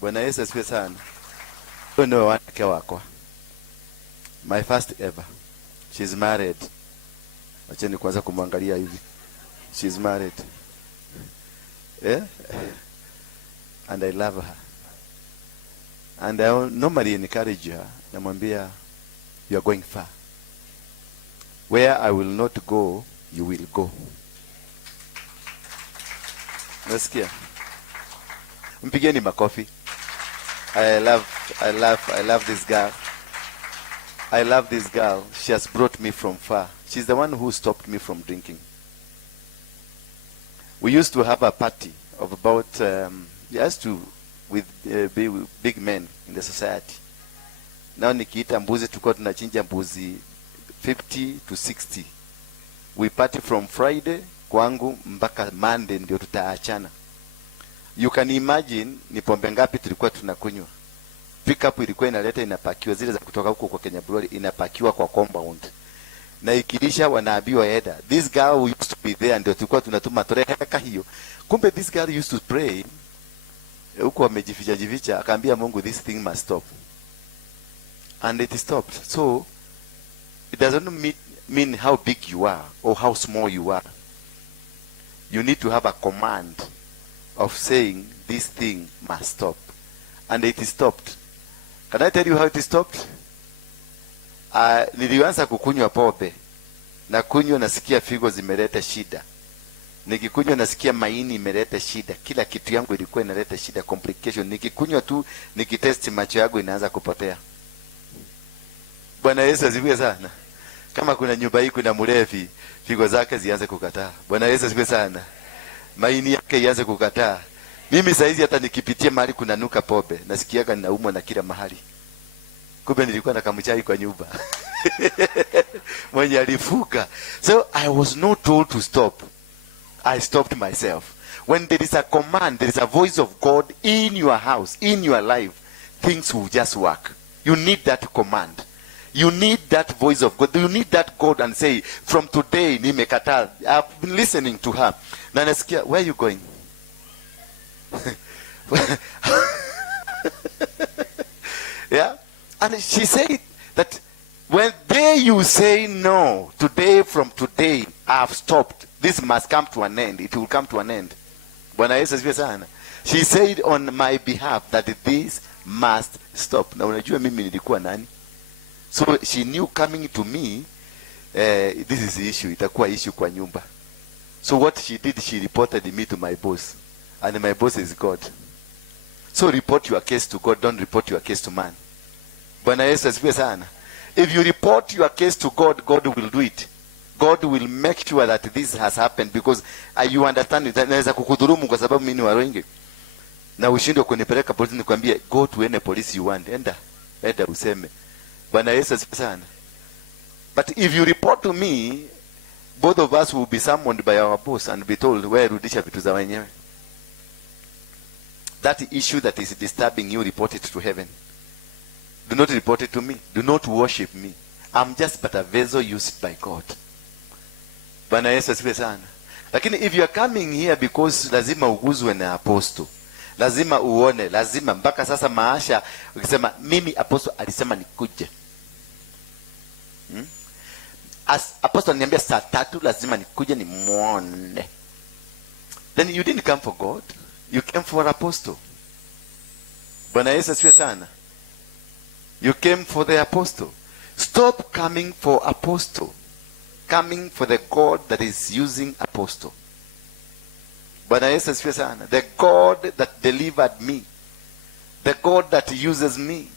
Bwana Yesu asifiwe sana. No, wanawake wako. My first ever. She's married. Acha ni kwanza kumwangalia hivi. She's married. Yeah? And I love her. And I normally encourage her. Namwambia, you are going far. Where I will not go, you will go. Nasikia? Mpigeni makofi. I love this girl. I love this girl. She has brought me from far. She's the one who stopped me from drinking. We used to have a party of about, with big men in the society. Now nikiita mbuzi tulikuwa tunachinja mbuzi 50 to 60. We party from Friday kwangu mpaka Monday ndio tutaachana. You can imagine ni pombe ngapi tulikuwa tunakunywa. Pickup ilikuwa inaleta inapakiwa, zile za kutoka huko kwa Kenya Brewery inapakiwa kwa compound. Na ikilisha wanaambiwa eda. This girl who used to be there ndio tulikuwa tunatuma toreka hiyo. Kumbe this girl used to pray. Huko amejificha akaambia Mungu, this thing must stop. And it stopped. So it doesn't mean how big you are or how small you are. You need to have a command of saying this thing must stop. And it stopped. Can I tell you how it stopped? Nilianza kukunywa pombe. Na kunywa nasikia figo zimeleta shida. Nikikunywa nasikia maini imeleta shida. Kila kitu yangu ilikuwa inaleta shida, complication. Nikikunywa tu, nikitest macho yangu inaanza kupotea. Bwana Yesu asifiwe sana. Kama kuna nyumba hii kuna mlevi, figo zake zianze kukataa. Bwana Yesu asifiwe sana. Maini yake ianze kukataa. Mimi saizi hata nikipitia mahali kuna nuka pombe, nasikiaga ninaumwa na kila mahali. Kumbe nilikuwa na kamchai kwa nyumba. Mwenye alifuka. So I was not told to stop. I stopped myself. When there is a command, there is a voice of God in your house, in your life, things will just work. You need that command. You need that voice of God. You need that God and say, from today, nimekataa. I've been listening to her. Na nasikia, where are you going? Yeah? And she said that when you say no, today, from today, I have stopped. This must come to an end. It will come to an end. Bwana Yesu asifiwe sana. She said on my behalf that this must stop. Na unajua mimi nilikuwa nani? So she knew coming to me, this is the issue. Itakuwa issue kwa nyumba. So what she did, she reported me to my boss. And my boss is God. So report your case to God. Don't report your case to man. Bwana Yesu asifiwe sana. If you report your case to God, God will do it. God will make sure that this has happened because you understand it. Naweza kukudhulumu kwa sababu mimi ni Waruinge. Na ushindwe kunipeleka polisi nikwambie go to any police you want. Enda useme. Bwana Yesu asifiwe sana. But if you report to me, both of us will be summoned by our boss and be told, wewe rudisha vitu za wenyewe. That issue that is disturbing you, report it to heaven. Do not report it to me. Do not worship me. I'm just but a vessel used by God. Bwana Yesu asifiwe sana. Lakini if you are coming here because lazima uguzwe na apostle, lazima uone, lazima mpaka sasa maasha ukisema mimi apostle alisema nikuje. As apostle niambia saa 3 lazima nikuje ni muone. Then you didn't come for God. You came for apostle. Bwana Yesu asifiwe sana. You came for the apostle. Stop coming for apostle. Coming for the God that is using apostle. Bwana Yesu asifiwe sana. The God that delivered me. The God that uses me.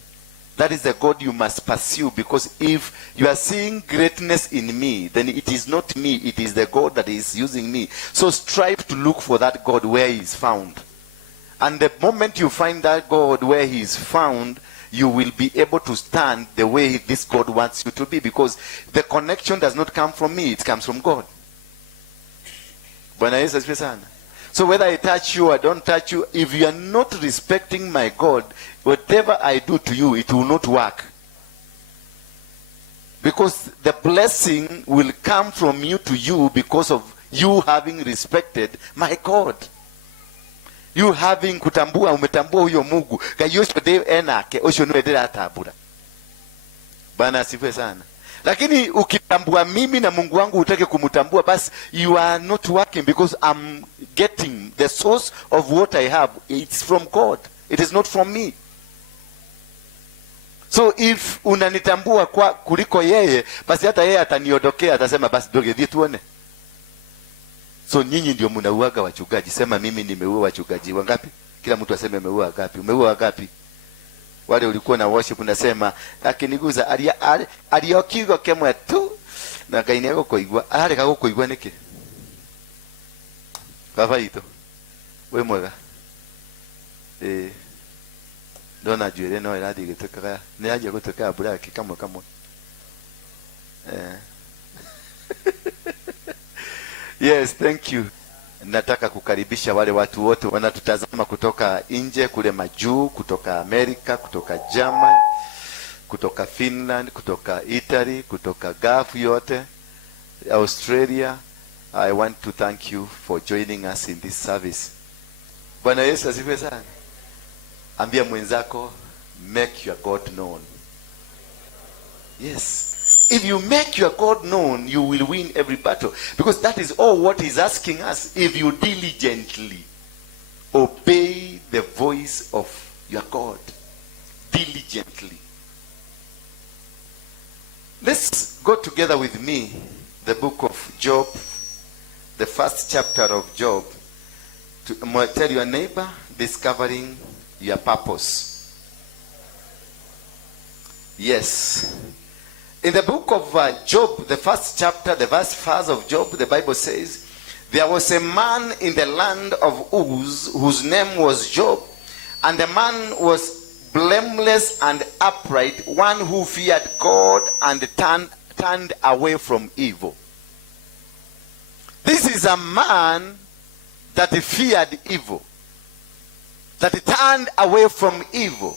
That is the God you must pursue, because if you are seeing greatness in me, then it is not me, it is the God that is using me. So strive to look for that God where he is found. And the moment you find that God where he is found, you will be able to stand the way this God wants you to be, because the connection does not come from me, it comes from God. Bwana Yesu asifiwe sana. So whether I touch you or I don't touch you, if you are not respecting my God, whatever I do to you, it will not work. Because the blessing will come from you to you because of you having respected my God. You having kutambua, umetambua huyo Mungu. Kayosho de enake, osho nuedera atabura. Bwana asifiwe sana. Lakini ukitambua mimi na Mungu wangu utake kumutambua, basi you are not working, because I'm getting the source of what I have. It's from God. It is not from me. So if unanitambua kwa kuliko yeye, basi hata yeye ataniondokea, atasema basi doge dhie tuone. So nyinyi ndio mnauaga wachungaji. Sema mimi nimeua wachungaji wangapi? Kila mtu aseme ameua wangapi. Umeua wangapi? Wale ulikuwa na worship unasema akiniguza aliyokigo kemwe tu na kaineko koigwa areka gukoigwa niki. Baba ito. We mwega. Ndona juere no irathi gitukaga ni aje gutuka buraki kamwe kamwe. Yes, thank you. Nataka kukaribisha wale watu wote wanatutazama kutoka nje kule majuu, kutoka Amerika, kutoka Germany, kutoka Finland, kutoka Italy, kutoka Gulf yote, Australia. I want to thank you for joining us in this service. Bwana Yesu asifiwe sana. Ambia mwenzako, make your God known. Yes. If you make your God known, you will win every battle. Because that is all what he's asking us. If you diligently obey the voice of your God. Diligently. Let's go together with me, the book of Job, the first chapter of Job. To tell your neighbor, discovering your purpose. Yes. In the book of Job, the first chapter, the verse 1 of Job, the Bible says, there was a man in the land of Uz, whose name was Job, and the man was blameless and upright, one who feared God and turned away from evil. This is a man that feared evil, that turned away from evil,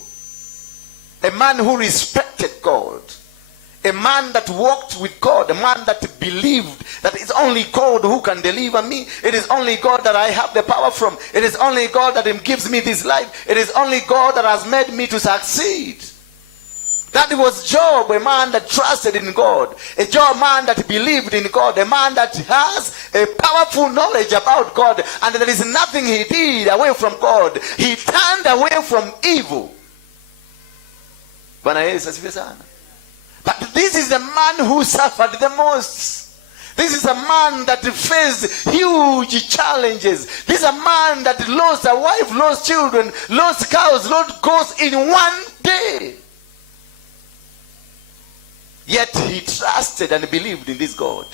a man who respected God, a man that walked with God, a man that believed that it's only God who can deliver me. It is only God that I have the power from. It is only God that gives me this life. It is only God that has made me to succeed. That was Job, a man that trusted in God, a Job man that believed in God, a man that has a powerful knowledge about God, and there is nothing he did away from God. He turned away from evil. Bwana Yesu asifiwe sana. But this is the man who suffered the most. This is a man that faced huge challenges. This is a man that lost a wife, lost children, lost cows, lost goats in one day. Yet he trusted and believed in this God.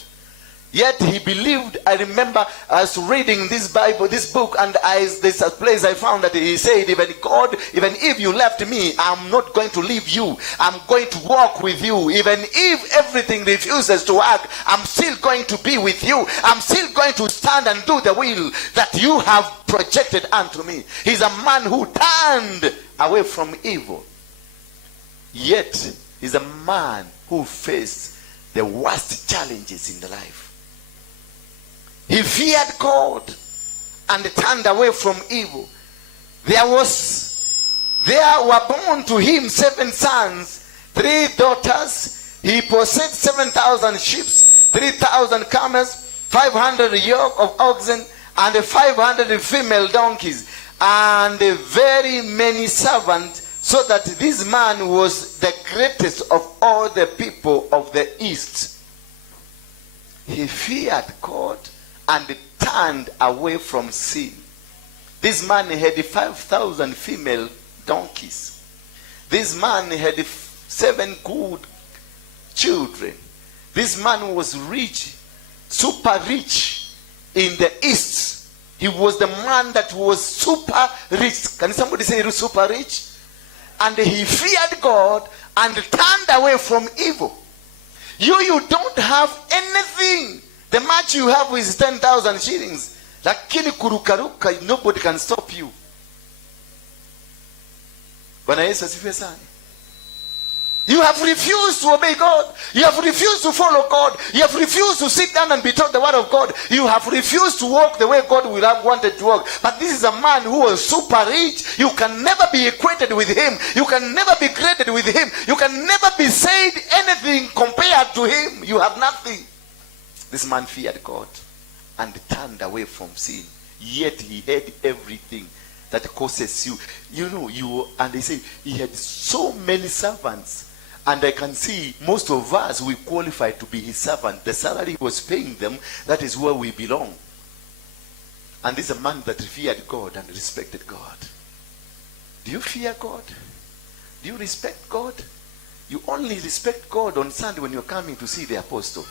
Yet he believed. I remember us reading this Bible, this book, and there's a place I found that he said, even God, even if you left me, I'm not going to leave you. I'm going to walk with you. Even if everything refuses to work, I'm still going to be with you. I'm still going to stand and do the will that you have projected unto me. He's a man who turned away from evil. Yet he's a man who faced the worst challenges in the life. He feared God and turned away from evil. There were born to him 7 sons, 3 daughters. He possessed 7,000 sheep, 3,000 camels, 500 yoke of oxen, and 500 female donkeys, and very many servants, so that this man was the greatest of all the people of the East. He feared God and turned away from sin. This man had 5,000 female donkeys. This man had 7 good children. This man was rich, super rich in the East. He was the man that was super rich. Can somebody say super rich? And he feared God and turned away from evil. You don't have anything. The much you have is 10,000 shillings. Lakini kurukaruka, nobody can stop you. Bwana Yesu asifiwe sana. You have refused to obey God. You have refused to follow God. You have refused to sit down and be taught the word of God. You have refused to walk the way God would have wanted to walk. But this is a man who was super rich. You can never be equated with him. You can never be graded with him. You can never be said anything compared to him. You have nothing. This man feared God and turned away from sin. Yet he had everything that causes you. And they say he had so many servants. And I can see most of us, we qualify to be his servant. The salary he was paying them, that is where we belong. And this is a man that feared God and respected God. Do you fear God? Do you respect God? You only respect God on Sunday when you're coming to see the apostle.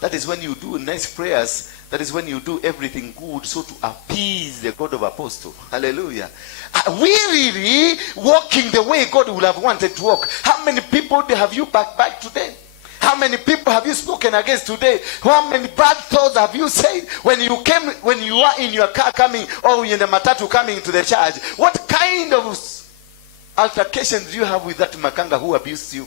That is when you do nice prayers. That is when you do everything good, so to appease the God of apostle. Hallelujah. Are we really walking the way God would have wanted to walk? How many people have you backed today? How many people have you spoken against today? How many bad thoughts have you said when you are in your car coming, or in the matatu coming to the church? What kind of altercations do you have with that makanga who abused you?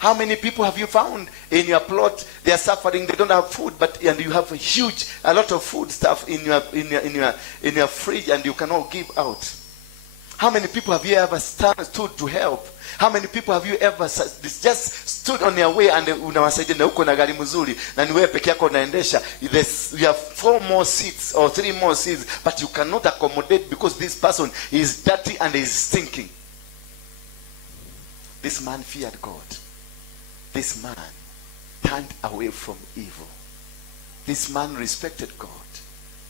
How many people have you found in your plot? They are suffering. They don't have food, and you have a lot of food stuff in your fridge, and you cannot give out. How many people have you ever stood to help? How many people have you ever just stood on your way and unawasaidia na uko na gari mzuri na ni wewe peke yako unaendesha? You have 4 more seats or 3 more seats, but you cannot accommodate because this person is dirty and is stinking. This man feared God. This man turned away from evil. This man respected God.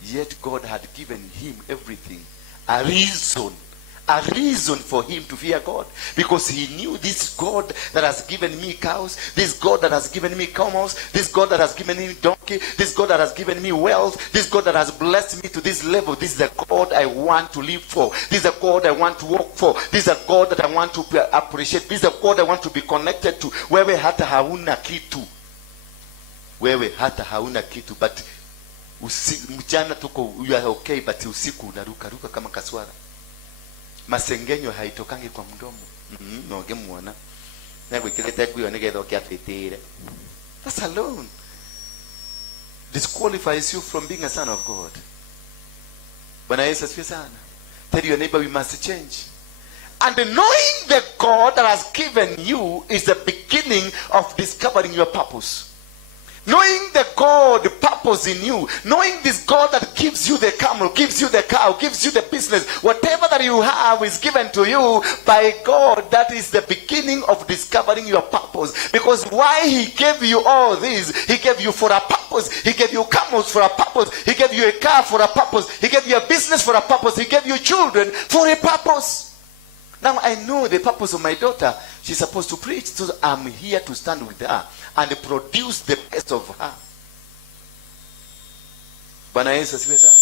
Yet God had given him everything. A reason for him to fear God. Because he knew this God that has given me cows, this God that has given me camels, this God that has given me donkey, this God that has given me wealth, this God that has blessed me to this level. This is the God I want to live for. This is the God I want to work for. This is the God that I want to appreciate. This is the God I want to be connected to. Wewe hata hauna kitu. Wewe hata hauna kitu. But mchana tuko, you are okay, but usiku unaruka kama kaswara. Masengenyo haitokangi kwa mdomo. Noge muona. Never kilete kuyo negedo kia fitire. That's alone disqualifies you from being a son of God. Bwana Yesu asifiwe sana. Tell your neighbor, we must change. And knowing the God that has given you is the beginning of discovering your purpose. Knowing the God, the purpose in you, knowing this God that gives you the camel, gives you the cow, gives you the business, whatever that you have is given to you by God. That is the beginning of discovering your purpose. Because why he gave you all this, he gave you for a purpose. He gave you camels for a purpose. He gave you a car for a purpose. He gave you a business for a purpose. He gave you children for a purpose. Now I know the purpose of my daughter. She's supposed to preach, so I'm here to stand with her and produce the best of her. Bwana Yesu asifiwe sana.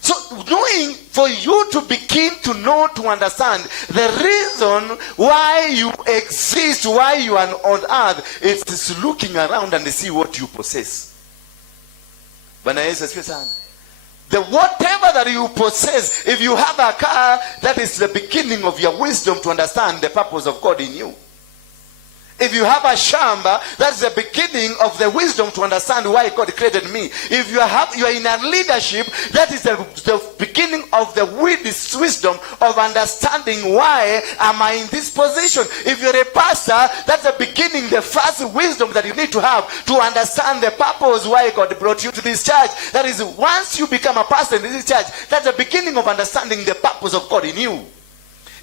So knowing, for you to begin to know, to understand the reason why you exist, why you are on earth, it's looking around and see what you possess. Bwana Yesu asifiwe sana. The whatever that you possess, if you have a car, that is the beginning of your wisdom to understand the purpose of God in you. If you have a shamba, that's the beginning of the wisdom to understand why God created me. If you are in a leadership, that is the beginning of the wisdom of understanding why am I in this position. If you're a pastor, that's the beginning, the first wisdom that you need to have to understand the purpose why God brought you to this church. That is, once you become a pastor in this church, that's the beginning of understanding the purpose of God in you.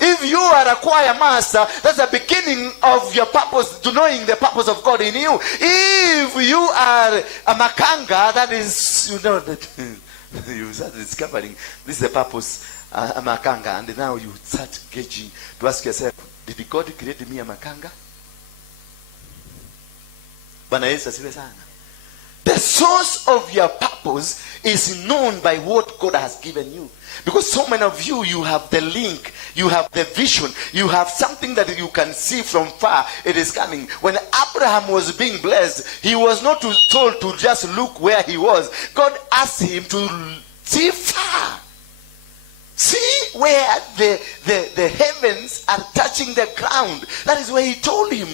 If you are a choir master, that's the beginning of your purpose, to knowing the purpose of God in you. If you are a makanga, that is, that you start discovering this is the purpose, a makanga, and now you start gauging to ask yourself, did God create me a makanga? Bwana Yesu asifiwe sana. The source of your purpose is known by what God has given you. Because so many of you, you have the link, you have the vision, you have something that you can see from far. It is coming. When Abraham was being blessed, he was not told to just look where he was. God asked him to see far. See where the heavens are touching the ground. That is why he told him.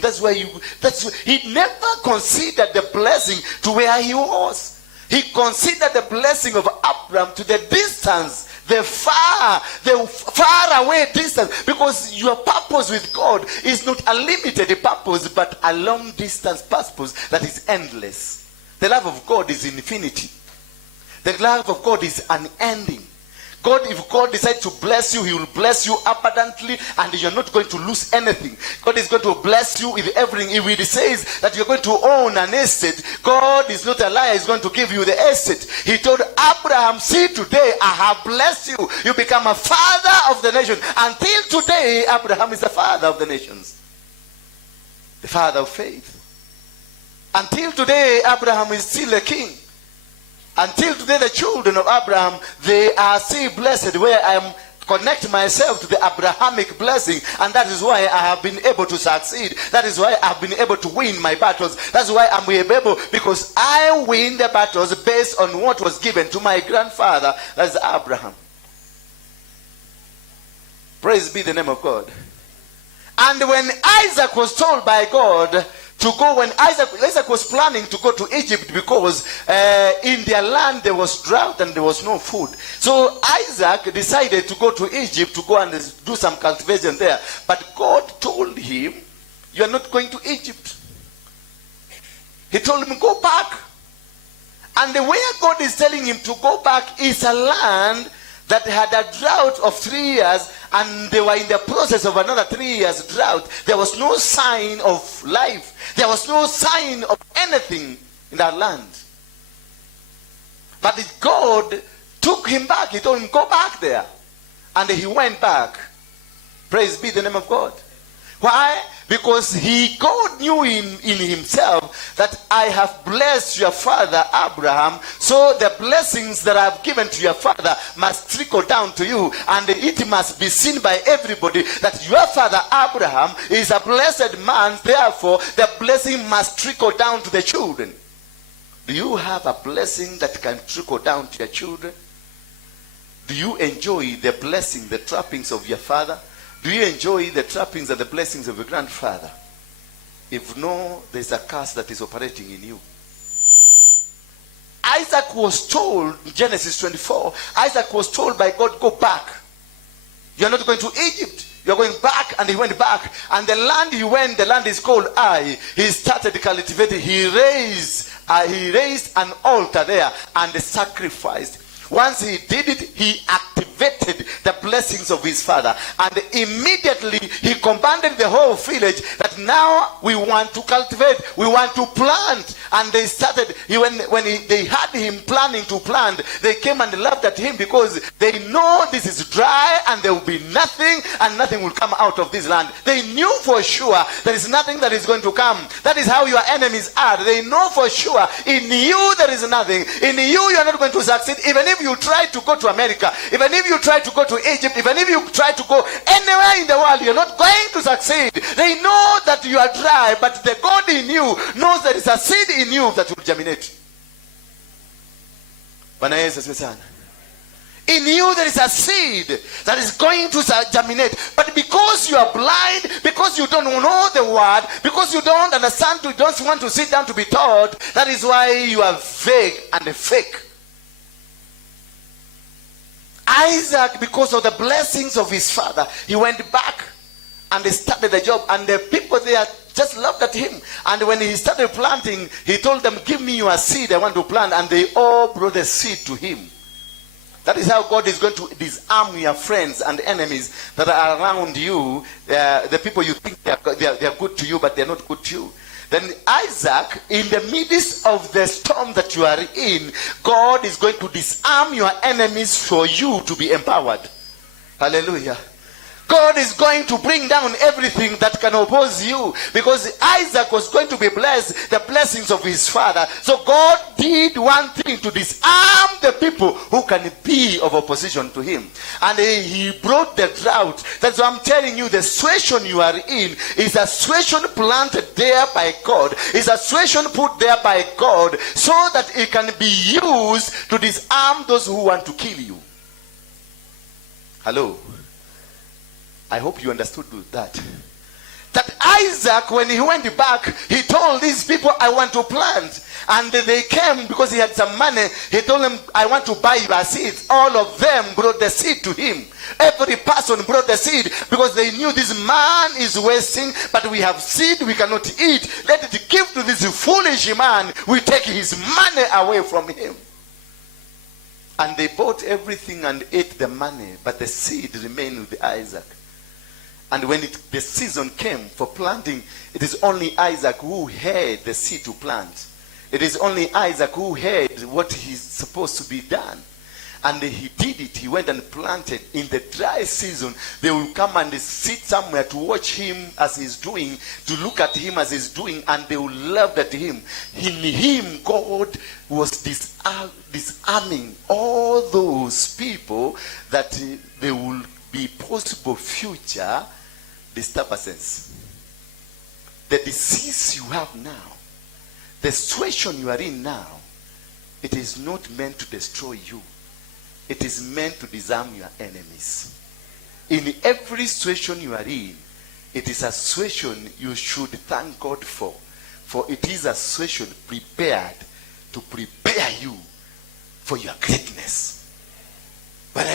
He never considered the blessing to where he was. He considered the blessing of Abraham to the distance, the far away distance. Because your purpose with God is not a limited purpose, but a long distance purpose that is endless. The love of God is infinity. The love of God is unending. If God decides to bless you, he will bless you abundantly, and you're not going to lose anything. God is going to bless you with everything. If he says that you're going to own an estate, God is not a liar. He's going to give you the estate. He told Abraham, see, today I have blessed you. You become a father of the nation. Until today, Abraham is the father of the nations. The father of faith. Until today, Abraham is still a king. Until today, the children of Abraham, they are still blessed, where I am connect myself to the Abrahamic blessing, and that is why I have been able to succeed. That is why I have been able to win my battles. That's why I'm able, because I win the battles based on what was given to my grandfather, that's Abraham. Praise be the name of God. And when Isaac was told by God to go, when Isaac was planning to go to Egypt, because in their land there was drought and there was no food. So Isaac decided to go to Egypt to go and do some cultivation there. But God told him, you are not going to Egypt. He told him, go back. And the way God is telling him to go back is a land that had a drought of 3 years, and they were in the process of another 3 years drought. There was no sign of life. There was no sign of anything in that land. But God took him back. He told him, go back there. And he went back. Praise be the name of God. Why? Because God knew in himself that I have blessed your father Abraham, so the blessings that I have given to your father must trickle down to you, and it must be seen by everybody that your father Abraham is a blessed man. Therefore, the blessing must trickle down to the children. Do you have a blessing that can trickle down to your children? Do you enjoy the blessing, the trappings of your father? Do you enjoy the trappings and the blessings of your grandfather? If no, there's a curse that is operating in you. Isaac was told, in Genesis 24, Isaac was told by God, go back. You're not going to Egypt. You're going back. And he went back. And the land he went, the land is called Ai. He started cultivating. He raised an altar there and sacrificed. Once he did it, he activated the blessings of his father. And immediately he commanded the whole village that now we want to cultivate, we want to plant. And they started, they had him planning to plant, they came and laughed at him, because they know this is dry and there will be nothing, and nothing will come out of this land. They knew for sure there is nothing that is going to come. That is how your enemies are. They know for sure in you there is nothing. In you are not going to succeed. Even if you try to go to America, even if you try to go to Egypt, even if you try to go anywhere in the world, you're not going to succeed. They know that you are dry, but the God in you knows there is a seed in you that will germinate. In you there is a seed that is going to germinate. But because you are blind, because you don't know the word, because you don't understand, you don't want to sit down to be taught, that is why you are vague and fake. Isaac, because of the blessings of his father, he went back and they started the job, and the people there just laughed at him. And when he started planting, he told them, give me your seed, I want to plant. And they all brought the seed to him. That is how God is going to disarm your friends and enemies that are around you, the people you think they are good to you, but they are not good to you. Then Isaac, in the midst of the storm that you are in, God is going to disarm your enemies for you to be empowered. Hallelujah. God is going to bring down everything that can oppose you, because Isaac was going to be blessed, the blessings of his father. So God did one thing to disarm the people who can be of opposition to him. And he brought the drought. That's why I'm telling you, the situation you are in is a situation planted there by God. It's a situation put there by God so that it can be used to disarm those who want to kill you. Hello? I hope you understood that. That Isaac, when he went back, he told these people, I want to plant. And they came because he had some money. He told them, I want to buy your seeds. All of them brought the seed to him. Every person brought the seed because they knew this man is wasting, but we have seed we cannot eat. Let it give to this foolish man. We take his money away from him. And they bought everything and ate the money, but the seed remained with Isaac. And when the season came for planting, it is only Isaac who had the seed to plant. It is only Isaac who had what is supposed to be done. And he did it. He went and planted. In the dry season, they will come and sit somewhere to watch him as he's doing, to look at him as he's doing, and they will laugh at him. In him, God was disarming all those people that they will be possible future disturbances. The disease you have now, the situation you are in now, it is not meant to destroy you. It is meant to disarm your enemies. In every situation you are in, it is a situation you should thank God for. For it is a situation prepared to prepare you for your greatness. And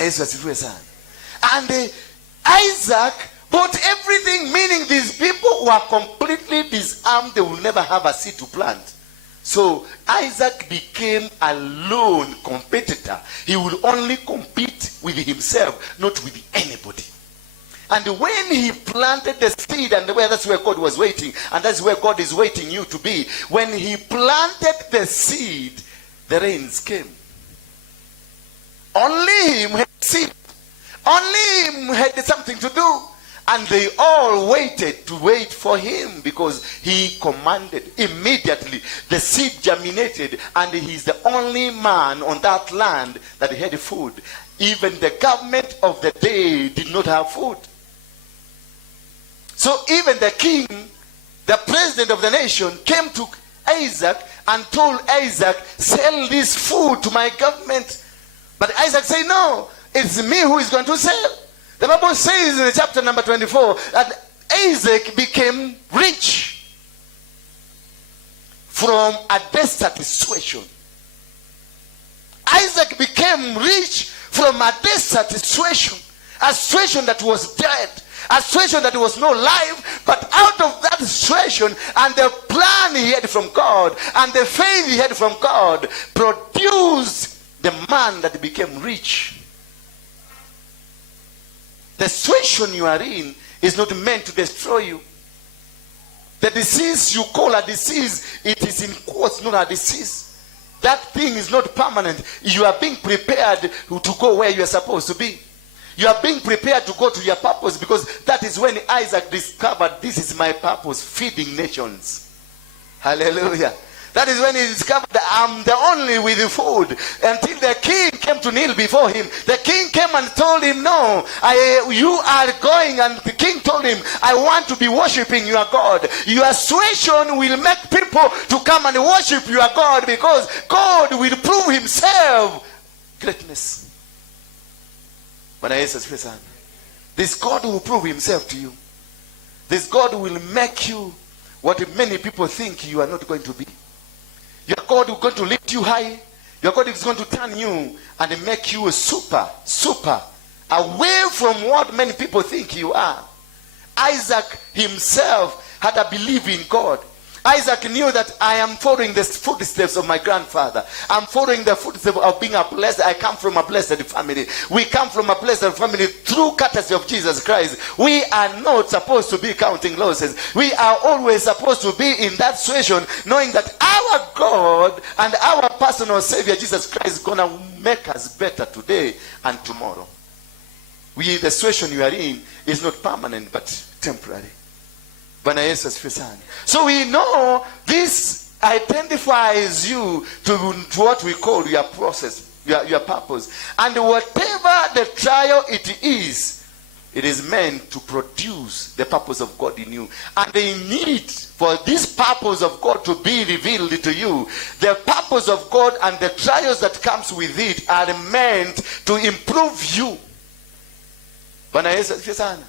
Isaac bought everything, meaning these people were completely disarmed. They will never have a seed to plant. So Isaac became a lone competitor. He will only compete with himself, not with anybody. And when he planted the seed, and that's where God was waiting, and that's where God is waiting you to be. When he planted the seed, the rains came. Only him had seed. Only him had something to do. And they all waited to wait for him because he commanded. Immediately the seed germinated, and he's the only man on that land that had food. Even the government of the day did not have food. So even the king, the president of the nation, came to Isaac and told Isaac, sell this food to my government. But Isaac said, no, it's me who is going to sell. The Bible says in chapter number 24 that Isaac became rich from a desert situation. Isaac became rich from a desert situation. A situation that was dead. A situation that was no life. But out of that situation and the plan he had from God and the faith he had from God produced the man that became rich. The situation you are in is not meant to destroy you. The disease you call a disease, it is in quotes, not a disease. That thing is not permanent. You are being prepared to go where you are supposed to be. You are being prepared to go to your purpose, because that is when Isaac discovered, this is my purpose, feeding nations. Hallelujah. That is when he discovered that I'm the only with the food. Until the king came to kneel before him. The king came and told him, no, you are going. And the king told him, I want to be worshiping your God. Your situation will make people to come and worship your God, because God will prove himself greatness. This God will prove himself to you. This God will make you what many people think you are not going to be. Your God is going to lift you high. Your God is going to turn you and make you a super, away from what many people think you are. Isaac himself had a belief in God. Isaac knew that I am following the footsteps of my grandfather. I'm following the footsteps of being a blessed. I come from a blessed family. We come from a blessed family through courtesy of Jesus Christ. We are not supposed to be counting losses. We are always supposed to be in that situation, knowing that our God and our personal Savior Jesus Christ is going to make us better today and tomorrow. The situation you are in is not permanent but temporary. So we know this identifies you to what we call your process, your purpose. And whatever the trial it is meant to produce the purpose of God in you. And they need for this purpose of God to be revealed to you. The purpose of God and the trials that comes with it are meant to improve you. Bwana Yesu asifiwe sana.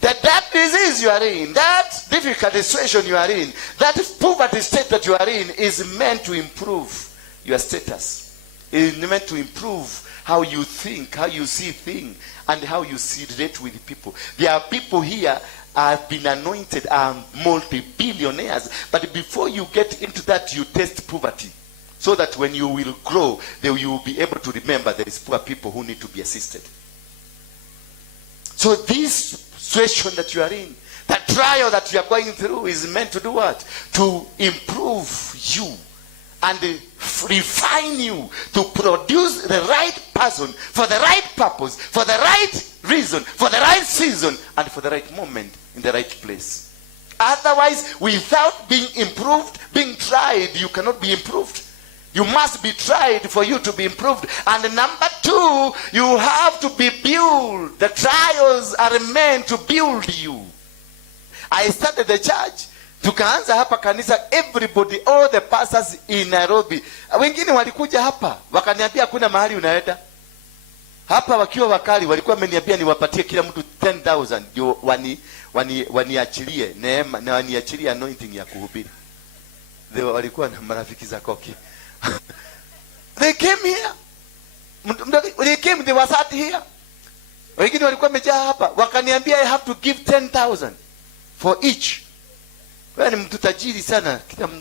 That disease you are in, that difficult situation you are in, that poverty state that you are in is meant to improve your status. It is meant to improve how you think, how you see things, and how you relate with people. There are people here have been anointed, are multi-billionaires, but before you get into that, you taste poverty, so that when you will grow, then you will be able to remember there is poor people who need to be assisted. So this situation that you are in, that trial that you are going through, is meant to do what? To improve you and refine you to produce the right person for the right purpose, for the right reason, for the right season, and for the right moment in the right place. Otherwise, without being improved, being tried, you cannot be improved. You must be tried for you to be improved. And number two, you have to be built. The trials are meant to build you. I started the church. Tukaanza hapa kanisa, everybody, all the pastors in Nairobi. Wengine walikuja hapa, wakaniambia kuna mahali unaenda. Hapa wakiwa wakali, walikuwa wameniambia niwapatie kila mtu 10,000 ndio waniachilie neema na waniachilie anointing ya kuhubiri. Walikuwa na marafiki za koki. They came here. They were sat here. Wengine walikuwa wamejaa hapa, wakaniambia I have to give 10,000 for each. Wewe ni mtu tajiri sana,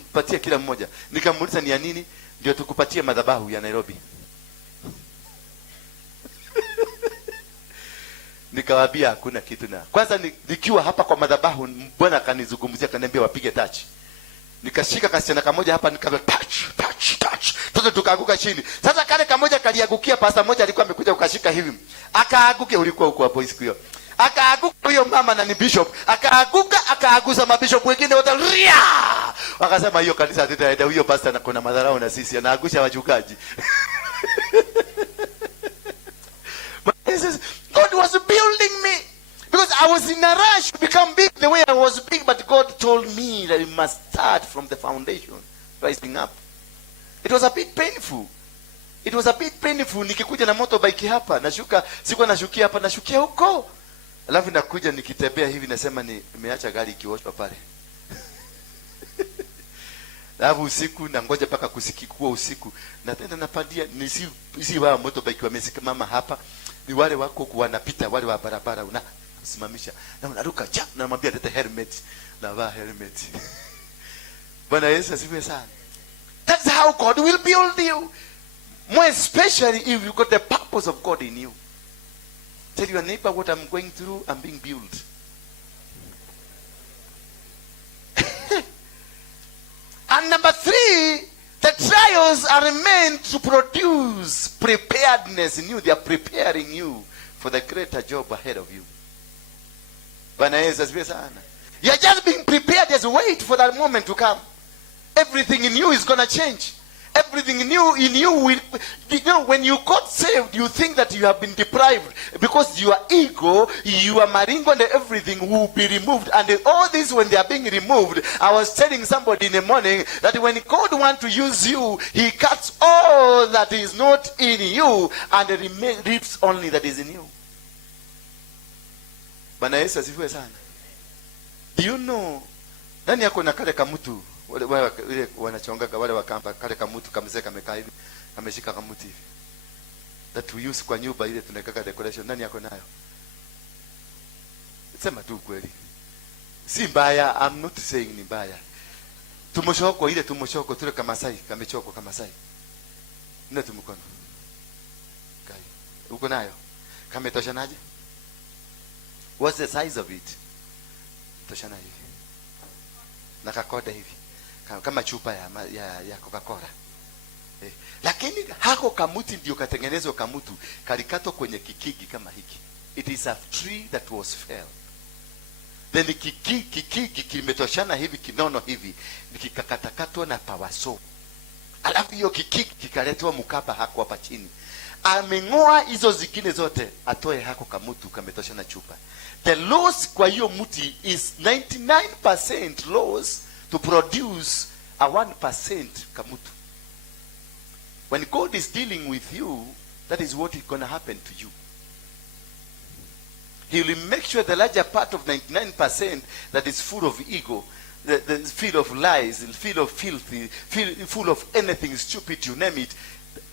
mpatie kila mmoja. Nikamuuliza ni ya nini? Ndio tukupatie madhabahu ya Nairobi. Nikawaambia hakuna kitu. Na kwanza nikiwa hapa kwa madhabahu, Bwana akanizungumzia, akaniambia wapige touch. Nikashika kasichana kamoja hapa, nikaanza touch. Sasa tukaanguka chini. Sasa kale kamoja kaliangukia, pasta moja alikuwa amekuja ukashika hivi. Akaanguka, ulikuwa huko hapo siku hiyo. Akaanguka huyo mama na ni bishop. Akaaguza mabishop wengine wote. Wakasema hiyo kanisa tutaenda, huyo pasta na kuna madharau na sisi, anaangusha wachungaji. God was building me. Because I was in a rush to become big the way I was big, but God told me that you must start from the foundation, rising up. It was a bit painful. Nikikuja na motorbike hapa, nashuka, sikuwa nashukia hapa, nashukia huko. Alafu nakuja nikitembea hivi, nasema nimeacha gari ikioshwa pale. Alafu usiku na ngoja paka kusikikuwa usiku. Na tena napandia, si wa motorbike wamesimama hapa. Ni wale wako wanapita, wale wa barabara unasimamisha. Na unaruka cha, na namwambia leta helmet. Na vaa helmet. Bwana Yesu asifiwe sana. That's how God will build you. More especially if you got the purpose of God in you. Tell your neighbor what I'm going through, I'm being built. And number three, the trials are meant to produce preparedness in you. They are preparing you for the greater job ahead of you. Bwana Yesu asifiwe sana. You are just being prepared. Just wait for that moment to come. Everything in you is going to change. Everything in you will, when you got saved, you think that you have been deprived because your ego, your maringo and everything will be removed. And all this, when they are being removed, I was telling somebody in the morning that when God wants to use you, he cuts all that is not in you and leaves only that is in you. Bwana Yesu asifiwe sana. Do you know, nani yako na kale kamutu? Wale wanachonga wale wakamba kale kamutu kamzee kamekaa hivi, ameshika kamuti hivi. That we use kwa nyumba ile tunaweka decoration. Nani yako nayo? Sema tu kweli. Si mbaya, I'm not saying ni mbaya. Tumoshoko ile tumoshoko tule kama Masai, kamechoko kama Masai. Ndio tumukono. Kai. Uko nayo? Kametoshanaje? What's the size of it? Toshana hivi. Na kakoda hivi. Kama chupa ya Coca-Cola. Lakini hako kamuti ndio katengenezwa kamutu, kalikato kwenye kikigi kama hiki. It is a tree that was fell. Then kikigi kimetoshana hivi kinono hivi, nikikakatakatwa na pawaso. Alafu hiyo kikigi kikaletwa mkapa hako hapa chini. Ameng'oa hizo zingine zote, atoe hako kamutu kametoshana chupa. The loss kwa hiyo muti is 99% loss to produce a 1% kamutu. When God is dealing with you, that is what is going to happen to you. He will make sure the larger part of 99% that is full of ego, full of lies, full of filthy, full of anything stupid, you name it,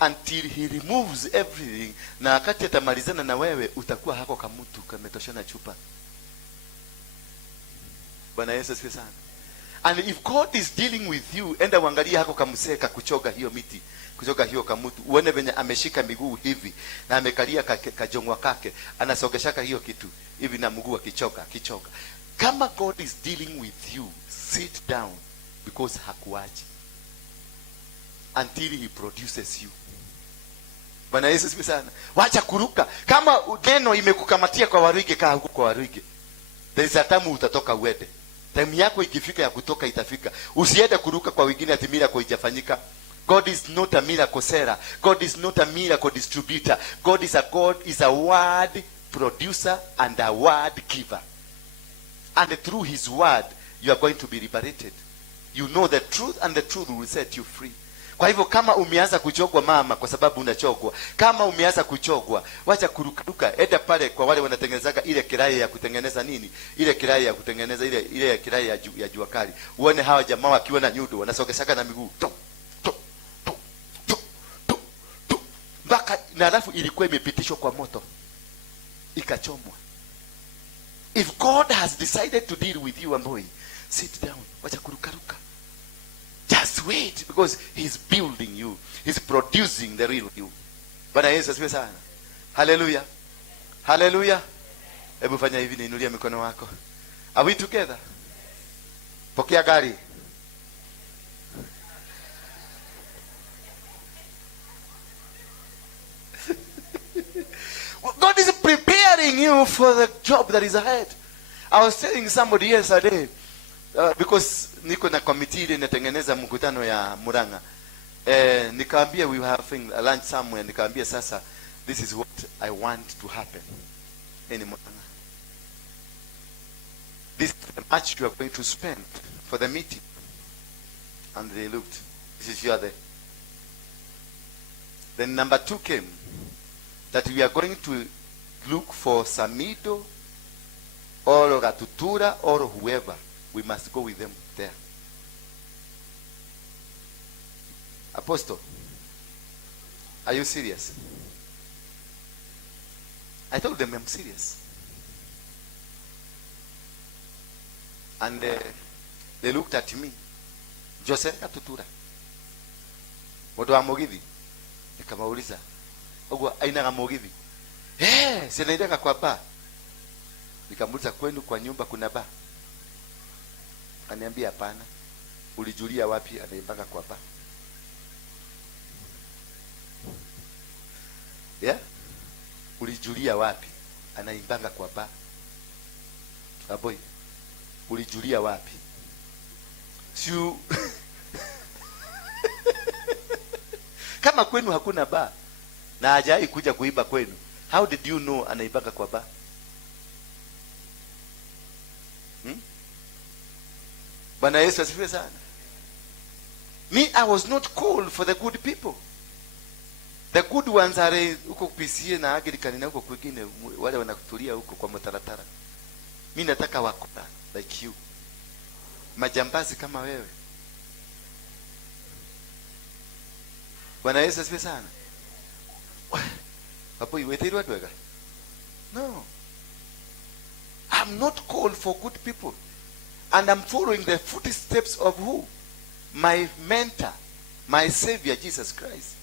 until he removes everything. Na wakati atamalizana na wewe, utakuwa hako kamutu kametoshana chupa. Bwana Yesu asifiwe sana. And if God is dealing with you, enda uangalie hako kamuseka kuchoga hiyo miti, kuchoga hiyo kamutu, uone venye ameshika miguu hivi na amekalia kajongwa kake, anasogeshaka hiyo kitu hivi na mguu akichoga. Kama God is dealing with you, sit down, because hakuachi until he produces you. Bwana Yesu asifiwe sana. Wacha kuruka. Kama neno imekukamatia kwa Waruinge, kaa huko kwa Waruinge. There is a time utatoka uende. Time yako ikifika ya kutoka itafika. Usiende kuruka kwa wengine ati miracle haijafanyika. God is not a miracle seller. God is not a miracle distributor. God is a word producer and a word giver. And through his word, you are going to be liberated. You know the truth, and the truth will set you free. Kwa hivyo kama umeanza kuchogwa mama kwa sababu unachogwa, kama umeanza kuchogwa, wacha kuruka. Enda pale kwa wale wanatengenezaga ile kirai ya kutengeneza nini? Ile kirai ya kutengeneza ile kirai ya jua kali. Uone hawa jamaa wakiwa na nyundo wanasogesaka na miguu. Mpaka na alafu ilikuwa imepitishwa kwa moto. Ikachomwa. If God has decided to deal with you, amboy, sit down. Wacha kuruka. Just wait, because he's building you. He's producing the real you. Bwana Yesu asifiwe sana. Hallelujah. Hallelujah. Hebu fanya hivi, niinulia mikono wako. Are we together? Pokea gari. God is preparing you for the job that is ahead. I was telling somebody yesterday, because niko na committee ile inatengeneza mkutano ya Muranga. Nikaambia we were having a lunch somewhere, nikaambia sasa, this is what I want to happen in Muranga. This is the much you are going to spend for the meeting. And they looked. This is your day. Then number 2 came, that we are going to look for Samido or Gatutura or whoever. We must go with them there. Apostle, are you serious? I told them I'm serious. And they looked at me. Jose Gatutura. Watu wa Mugithi. Nikamauliza, ogwa aina ga Mugithi? Sinaendeka kwa ba. Nikamuuliza, kwenu kwa nyumba kuna ba? Aniambia hapana. Ulijulia wapi anaimbanga kwa ba? Yeah? Ulijulia wapi anaimbanga kwa ba? Aboy, ulijulia wapi? Siu kama kwenu hakuna ba na hajai kuja kuimba kwenu, how did you know anaibaka kwa ba? Bwana Yesu asifiwe sana. Me, I was not called for the good people. The good ones are huko PCA na Agirikani na huko kwingine, wale wanakutulia huko kwa mtaratara. Mimi nataka wakora like you. Majambazi kama wewe. Bwana Yesu asifiwe sana. Hapo iwetirwa dwega. No. I'm not called for good people. And I'm following the footsteps of who? My mentor, my Savior, Jesus Christ.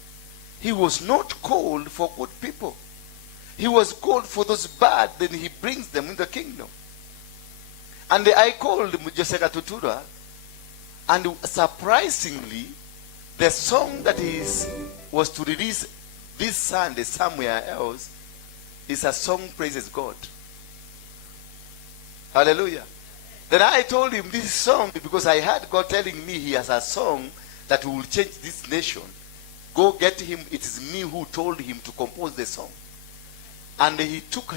He was not called for good people. He was called for those bad, then he brings them in the kingdom. And I called Mujoseka Tutura, and surprisingly, the song that was to release this Sunday somewhere else is a song praises God. Hallelujah. Then I told him this song, because I heard God telling me he has a song that will change this nation. Go get him. It is me who told him to compose the song. And he took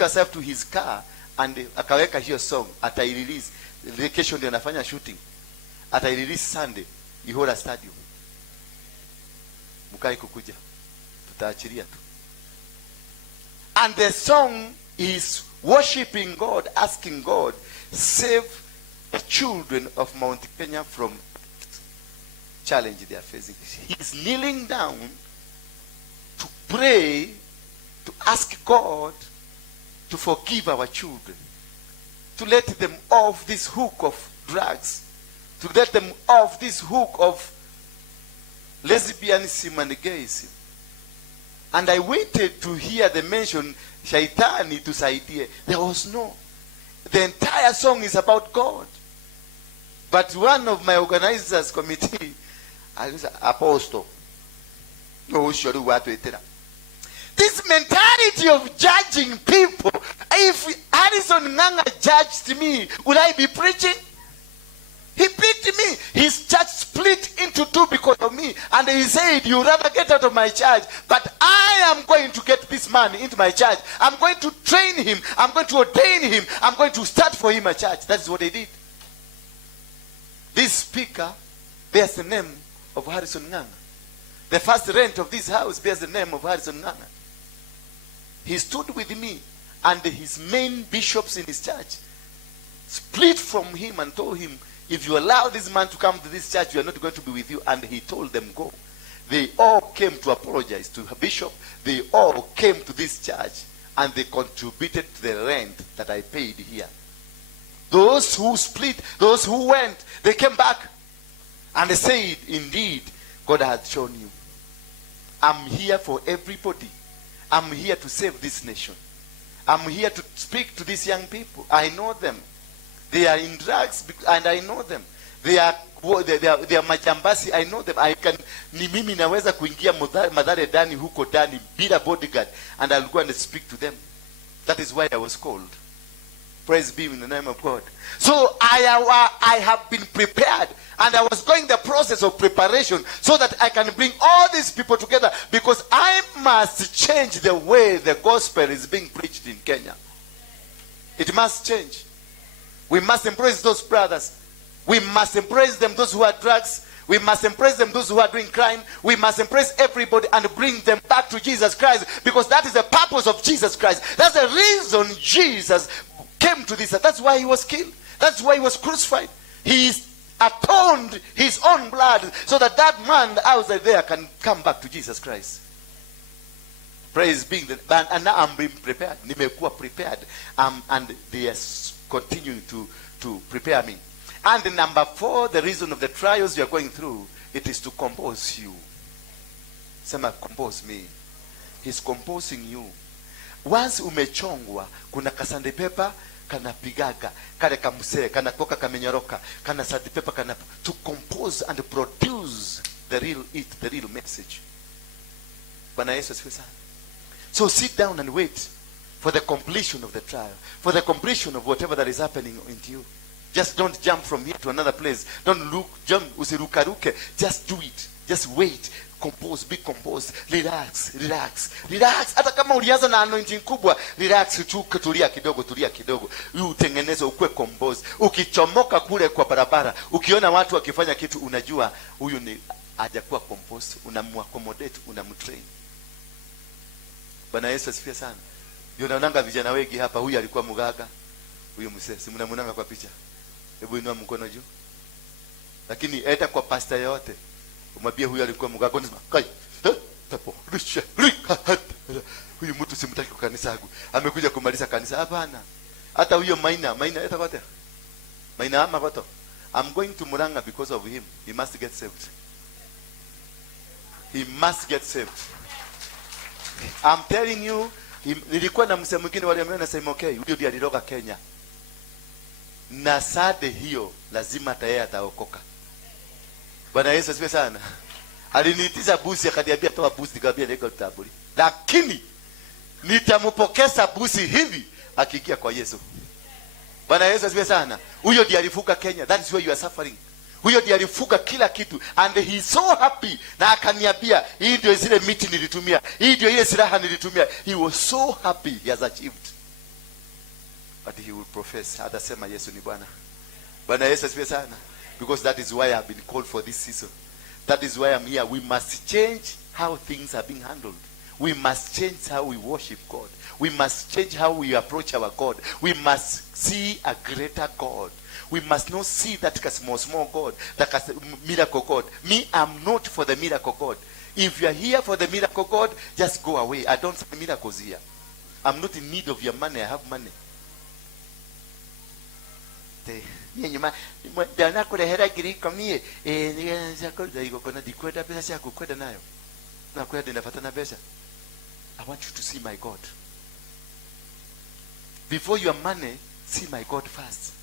herself to his car and akaweka hiyo song. Atairelease. Vacation ndio anafanya shooting. Atairelease Sunday. Ihora Stadium. Mukai kukuja. Tutaachilia tu. And the song is worshiping God, asking God, save the children of Mount Kenya from challenge they are facing. He's kneeling down to pray, to ask God to forgive our children, to let them off this hook of drugs, to let them off this hook of lesbianism and gayism. And I waited to hear the mention Shaitani tusaidie. There was no. The entire song is about God. But one of my organizers committee, I was apostle. This mentality of judging people. If Harrison Nganga judged me, would I be preaching? He beat me. His church split into two because of me. And he said, you rather get out of my church. But I am going to get this man into my church. I'm going to train him. I'm going to ordain him. I'm going to start for him a church. That is what they did. This speaker bears the name of Harrison Nganga. The first rent of this house bears the name of Harrison Nganga. He stood with me, and his main bishops in his church split from him and told him, if you allow this man to come to this church, we are not going to be with you. And he told them, go. They all came to apologize to her bishop. They all came to this church, and they contributed to the rent that I paid here. Those who split, those who went, they came back. And they said, indeed, God has shown you. I'm here for everybody. I'm here to save this nation. I'm here to speak to these young people. I know them. They are in drugs, and I know them. They are majambasi, I know them. Ni mimi naweza kuingia madhare dani huko dani bila bodyguard, and I'll go and speak to them. That is why I was called. Praise be in the name of God. So I have been prepared, and I was going the process of preparation so that I can bring all these people together, because I must change the way the gospel is being preached in Kenya. It must change. We must embrace those brothers. We must embrace them, those who are drugs. We must embrace them, those who are doing crime. We must embrace everybody and bring them back to Jesus Christ, because that is the purpose of Jesus Christ. That's the reason Jesus came to this. That's why he was killed. That's why he was crucified. He atoned his own blood so that that man outside there can come back to Jesus Christ. Praise being the, and now I'm being prepared. Nimekuwa prepared. And they are continuing to prepare me. And the number 4, the reason of the trials you are going through, it is to compose you. Sema, compose me. He's composing you. Once umechongwa, kuna kasande pepa, kana pigaga, kare kamuse, kana koka kamenyoroka, kana sandi pepa, kana, to compose and produce the real message. Bwana Yesu asifiwe sana. So sit down and wait for the completion of the trial, for the completion of whatever that is happening into you. Just don't jump from here to another place. Don't jump, usirukaruke. Just do it. Just wait. Compose, be composed. Relax. Hata kama ulianza na anointing kubwa, relax, tulia kidogo. Utengeneze, ukue composed. Ukichomoka kule kwa barabara, ukiona watu wakifanya kitu, unajua huyu ni hajakuwa composed, unamuaccommodate, unamtrain. Bwana Yesu asifiwe sana. Ndio naonanga vijana wengi hapa, huyu alikuwa mgaga, huyu msee, si mnamuonanga kwa picha. Hebu inua mkono juu. Lakini eta kwa pastor yote, umwambie huyu alikuwa mgaga, unasema kai tapo risha rika. Huyu mtu simtaki kwa kanisa yangu, amekuja kumaliza kanisa. Hapana. Hata huyo maina eta kote. Maina ama koto. I'm going to Muranga because of him. He must get saved. He must get saved. I'm telling you, nilikuwa na msemo mwingine waliambiwa na sema okay, huyo ndiye aliroga Kenya. Na sade hiyo lazima yeye ataokoka. Bwana Yesu asifiwe sana. Aliniitisha busi, akaniambia toa busi, nikamwambia leka utabuli. Lakini nitampokeza busi hivi akiingia kwa Yesu. Bwana Yesu asifiwe sana. Huyo ndiye alifuka Kenya. That is why you are suffering. Huyo ndiye alifuka kila kitu, and he is so happy. Na akaniambia, hii ndio zile miti nilitumia, hii ndio ile silaha nilitumia. He was so happy he has achieved. But he will profess, atasema Yesu ni Bwana. Bwana Yesu asifiwe sana. Because that is why I have been called for this season. That is why I'm here. We must change how things are being handled. We must change how we worship God. We must change how we approach our God. We must see a greater God. We must not see that small God, that miracle God. Me, I'm not for the miracle God. If you are here for the miracle God, just go away. I don't see miracles here. I'm not in need of your money. I have money. I want you to see my God. Before your money, see my God first.